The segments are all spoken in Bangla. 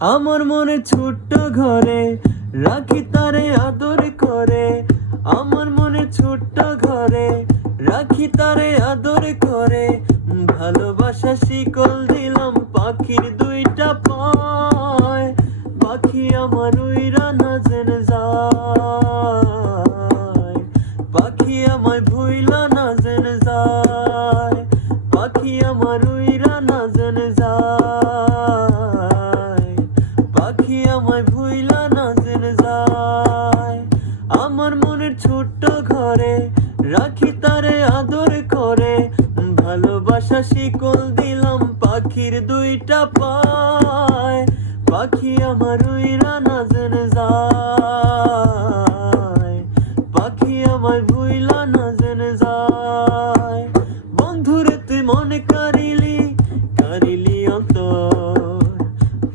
আমার মনে ছোট্ট ঘরে রাখি তারে আদর করে। আমার মনে ছোট্ট ঘরে রাখি তারে আদর করে। ভালোবাসা শিকল দিলাম পাখির দুইটা পায়। পাখি আমার উইরা না জেনে যায়, পাখি আমায় ভুইলা না জেনে যায়, পাখি আমার উইরা না জেনে যায়, পাখি আমায় ভুইলা না জেনে যায়। আমার মনের ছোট্ট ঘরে রাখি তারে আদর করে। ভালোবাসা শিকল দিলাম পাখির দুইটা পায়। পাখি আমার উইরা না জেনে যায়, পাখি আমায় ভুইলা না জেনে যায়। বন্ধুরে তুই মনে কারিলি, কারিলি অন্তর,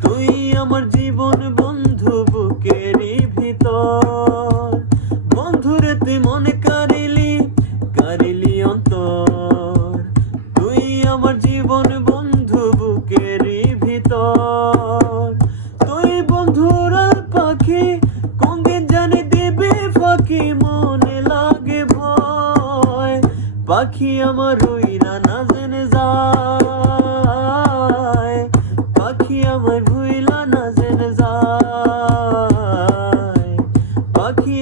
তুই আমার জীবন বন্ধু বুকেরই ভিতর। বন্ধুরে তুই মনে কারিলি, কারিলি অন্তর, তুই আমার জীবন বন্ধু বুকেরই ভিতর। তুই বন্ধুর পাখি কোনদিন জানি দিবি ফাঁকি, মনে লাগে ভয়। পাখি আমার উইরা না জেনে যায়, পাখি আমার ভুইলা না জেনে যায়, পাখি